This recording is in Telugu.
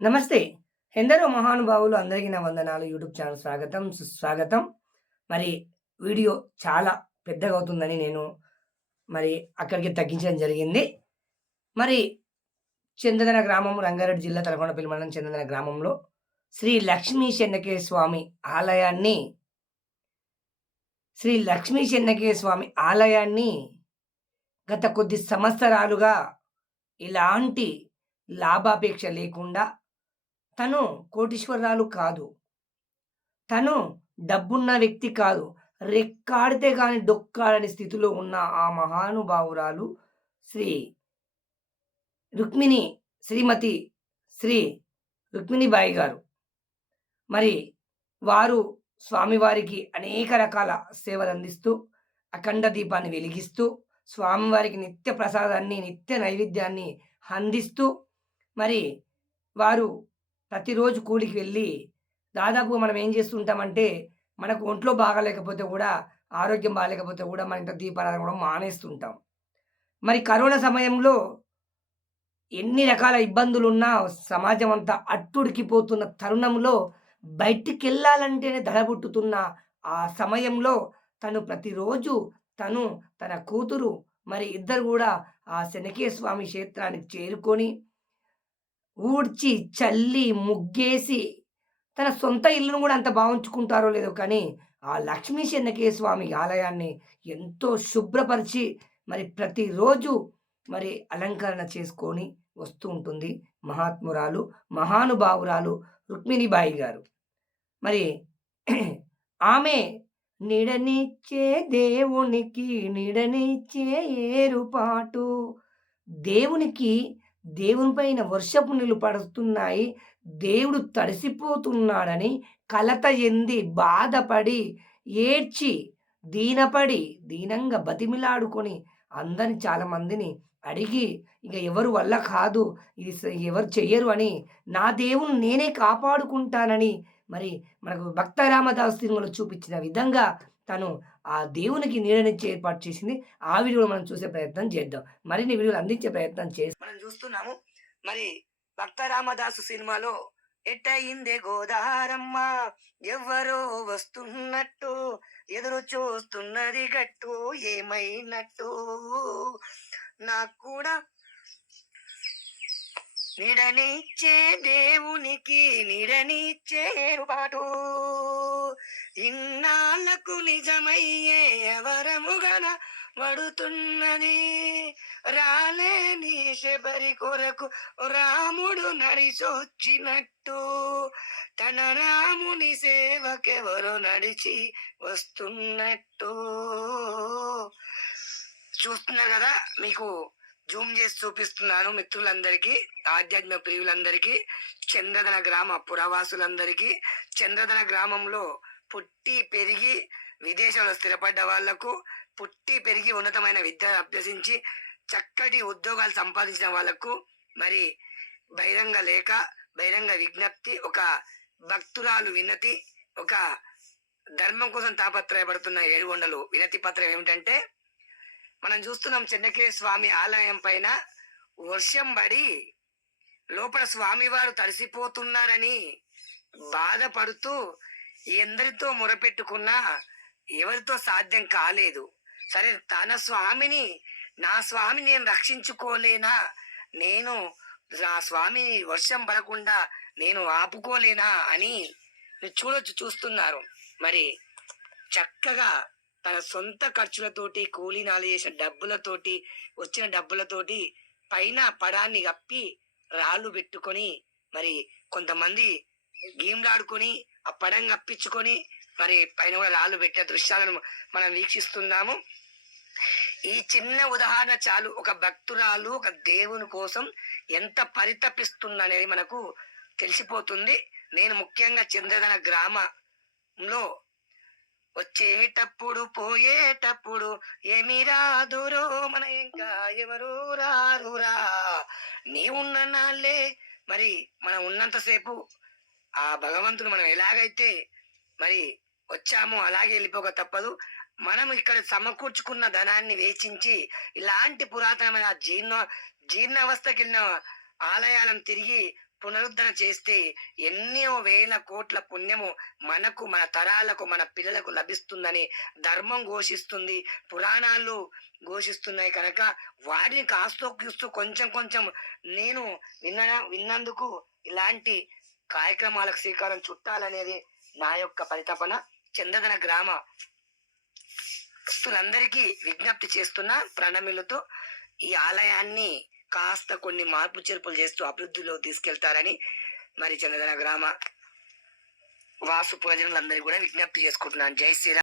నమస్తే. ఎందరో మహానుభావులు అందరికీ నా వందనాలు. యూట్యూబ్ ఛానల్ స్వాగతం సుస్వాగతం. మరి వీడియో చాలా పెద్దగా అవుతుందని నేను మరి అక్కడికి తగ్గించడం జరిగింది. మరి చందన గ్రామం రంగారెడ్డి జిల్లా తలకొండపల్లి మండలం చందన గ్రామంలో శ్రీ లక్ష్మీ చెన్నకే స్వామి ఆలయాన్ని శ్రీ లక్ష్మీ చెన్నకే స్వామి ఆలయాన్ని గత కొద్ది సంవత్సరాలుగా ఇలాంటి లాభాపేక్ష లేకుండా తను కోటీశ్వరరాలు కాదు. తను డబ్బున్న వ్యక్తి కాదు. రెక్కాడితే కానీ డొక్కాడని స్థితిలో ఉన్న ఆ మహానుభావురాలు శ్రీ రుక్మిణి శ్రీమతి శ్రీ రుక్మిణిబాయి గారు. మరి వారు స్వామివారికి అనేక రకాల సేవలు అందిస్తూ అఖండ దీపాన్ని వెలిగిస్తూ స్వామివారికి నిత్య ప్రసాదాన్ని నిత్య నైవేద్యాన్ని అందిస్తూ మరి వారు ప్రతిరోజు కూలికి వెళ్ళి దాదాపు మనం ఏం చేస్తుంటామంటే మనకు ఒంట్లో బాగాలేకపోతే కూడా ఆరోగ్యం బాగాలేకపోతే కూడా మన ఇంట్లో దీపారాధన కూడా మానేస్తుంటాం. మరి కరోనా సమయంలో ఎన్ని రకాల ఇబ్బందులున్నా సమాజం అంతా అట్టుడికిపోతున్న తరుణంలో బయటికి వెళ్ళాలంటేనే దడబుట్టుతున్న ఆ సమయంలో తను ప్రతిరోజు తను తన కూతురు మరి ఇద్దరు కూడా ఆ శనకే స్వామి క్షేత్రానికి చేరుకొని ఊడ్చి చల్లి ముగ్గేసి తన సొంత ఇల్లును కూడా అంత బాగుంచుకుంటారో లేదో కానీ ఆ లక్ష్మీ చెన్నకే స్వామి ఆలయాన్ని ఎంతో శుభ్రపరిచి మరి ప్రతిరోజు మరి అలంకరణ చేసుకొని వస్తూ ఉంటుంది మహాత్మురాలు మహానుభావురాలు రుక్మిణిబాయి గారు. మరి ఆమె నిడనిచ్చే దేవునికి నిడనిచ్చే ఏరుపాటు దేవునికి దేవునిపైన వర్షపు నీళ్ళు పడుతున్నాయి. దేవుడు తడిసిపోతున్నాడని కలత ఎంది బాధపడి ఏడ్చి దీనపడి దీనంగా బతిమిలాడుకొని అందరిని చాలామందిని అడిగి ఇక ఎవరు వల్ల కాదు ఇది ఎవరు చెయ్యరు అని నా దేవుని నేనే కాపాడుకుంటానని మరి మనకు భక్త రామదాస్ సినిమాలో చూపించిన విధంగా తను ఆ దేవునికి నీడనిచ్చి ఏర్పాటు చేసింది. ఆ వీడియోలో మనం చూసే ప్రయత్నం చేద్దాం. మరిన్ని వీడియోలు అందించే ప్రయత్నం చేసి మనం చూస్తున్నాము. మరి భక్త రామదాసు సినిమాలో ఎట్టయిందే గోదారమ్మ? ఎవ్వరో వస్తున్నట్టు ఎదురు చూస్తున్నది గట్టు ఏమైనట్టు? నాకు కూడా నిడనిచ్చే దేవునికి నిడనిచ్చే పాటు ఇన్నాళ్ళకు నిజమయ్యే ఎవరముగన పడుతున్నది? రాలేని శబరి కొరకు రాముడు నడిచొచ్చినట్టు తన రాముని సేవకెవరు నడిచి వస్తున్నట్టు. చూస్తున్నారు కదా మీకు జూమ్ చేసి చూపిస్తున్నాను మిత్రులందరికీ ఆధ్యాత్మిక ప్రియులందరికీ చంద్రధన గ్రామ పురవాసులందరికీ చంద్రధన గ్రామంలో పుట్టి పెరిగి విదేశంలో స్థిరపడ్డ వాళ్ళకు పుట్టి పెరిగి ఉన్నతమైన విద్య అభ్యసించి చక్కటి ఉద్యోగాలు సంపాదించిన వాళ్ళకు మరి బహిరంగ లేఖ బహిరంగ విజ్ఞప్తి ఒక భక్తురాలు వినతి ఒక ధర్మం కోసం తాపత్రయపడుతున్న ఏడుగొండలు వినతి పత్రం ఏమిటంటే మనం చూస్తున్నాం చెన్నకేశ్వర స్వామి ఆలయం పైన వర్షం పడి లోపల స్వామివారు తడిసిపోతున్నారని బాధపడుతూ ఎందరితో మొరపెట్టుకున్నా ఎవరితో సాధ్యం కాలేదు. సరే తన స్వామిని నా స్వామిని నేను రక్షించుకోలేనా? నేను నా స్వామిని వర్షం పడకుండా నేను ఆపుకోలేనా అని చూడొచ్చు చూస్తున్నారు. మరి చక్కగా తన సొంత ఖర్చులతోటి కూలీనాలు చేసిన డబ్బులతోటి వచ్చిన డబ్బులతోటి పైన పడాన్ని కప్పి రాళ్ళు పెట్టుకొని మరి కొంతమంది గేమ్లాడుకొని ఆ పడం కప్పించుకొని మరి పైన కూడా రాళ్ళు పెట్టే దృశ్యాలను మనం వీక్షిస్తున్నాము. ఈ చిన్న ఉదాహరణ చాలు. ఒక భక్తురాలు ఒక దేవుని కోసం ఎంత పరితపిస్తుందనేది మనకు తెలిసిపోతుంది. నేను ముఖ్యంగా చంద్రధన గ్రామంలో వచ్చేటప్పుడు పోయేటప్పుడు ఏమి రాదురో మన ఇంకా ఎవరు రారురా. నీ ఉన్న నాళ్ళే. మరి మనం ఉన్నంతసేపు ఆ భగవంతుడు మనం ఎలాగైతే మరి వచ్చామో అలాగే వెళ్ళిపోక తప్పదు. మనం ఇక్కడ సమకూర్చుకున్న ధనాన్ని వేచించి ఇలాంటి పురాతనమైన జీర్ణ జీర్ణావస్థకి వెళ్ళిన ఆలయాలను తిరిగి పునరుద్ధరణ చేస్తే ఎన్నో వేల కోట్ల పుణ్యము మనకు మన తరాలకు మన పిల్లలకు లభిస్తుందని ధర్మం ఘోషిస్తుంది. పురాణాలు ఘోషిస్తున్నాయి కనుక వాటిని కాస్తూ కూస్తూ కొంచెం కొంచెం నేను విన్న విన్నందుకు ఇలాంటి కార్యక్రమాలకు శ్రీకారం చుట్టాలనేది నా యొక్క పరితపన. చందదన గ్రామ భక్తులందరికీ విజ్ఞప్తి చేస్తున్న ప్రణమిలతో ఈ ఆలయాన్ని కాస్త కొన్ని మార్పు చేర్పులు చేస్తూ అభివృద్ధిలో తీసుకెళ్తారని మరి చందదన గ్రామ వాసు ప్రజలందరికీ కూడా విజ్ఞప్తి చేసుకుంటున్నాను. జై శ్రీరామ్.